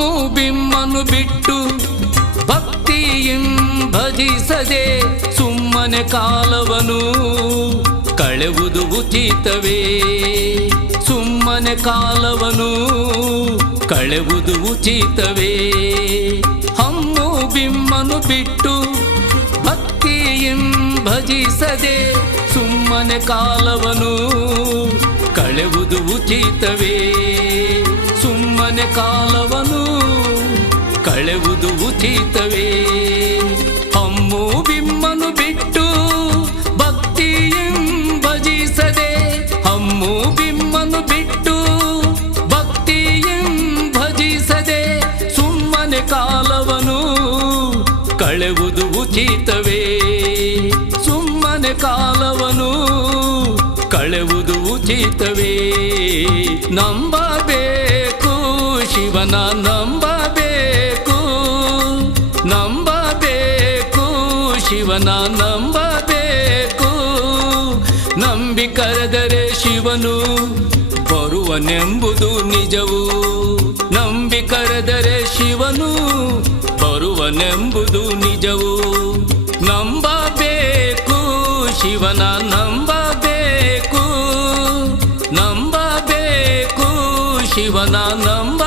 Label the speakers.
Speaker 1: ಮಮ್ಮು ಬಿಮ್ಮನು ಬಿಟ್ಟು ಭಕ್ತಿಯಿಂ ಭಜಿಸದೆ ಸುಮ್ಮನೆ ಕಾಲವನು ಕಳೆವುದು ಉಚಿತವೇ ಸುಮ್ಮನೆ ಕಾಲವನು ಕಳೆವುದು ಉಚಿತವೇ ಹಮ್ಮು ಬಿಮ್ಮನು ಬಿಟ್ಟು ಭಕ್ತಿಯಿಂ ಭಜಿಸದೆ ಸುಮ್ಮನೆ ಕಾಲವನು ಕಳೆವುದು ಉಚಿತವೇ ಸುಮ್ಮನೆ ಕಾಲವನು ಕಳೆವುದು ಉಚಿತವೇ ಅಮ್ಮು ಬಿಮ್ಮನು ಬಿಟ್ಟು ಭಕ್ತಿ ಭಜಿಸದೆ ಅಮ್ಮು ಬಿಮ್ಮನು ಬಿಟ್ಟು ಭಕ್ತಿಯಂ ಭಜಿಸದೆ ಸುಮ್ಮನೆ ಕಾಲವನು ಕಳೆವುದು ಉಚಿತವೇ ಸುಮ್ಮನೆ ಕಾಲವನು ಕಳೆವುದು ಉಚಿತವೇ ನಂಬಬೇ ನಂಬಬೇಕು ಶಿವನ ನಂಬಬೇಕು ನಂಬಿ ಕರೆದರೆ ಶಿವನು ಬರುವನೆಂಬುದು ನಿಜವು ನಂಬಿ ಕರೆದರೆ ಶಿವನು ಬರುವನೆಂಬುದು ನಿಜವು ನಂಬಬೇಕು ಶಿವನ ನಂಬಬೇಕು ನಂಬಬೇಕು ಶಿವನ ನಂಬ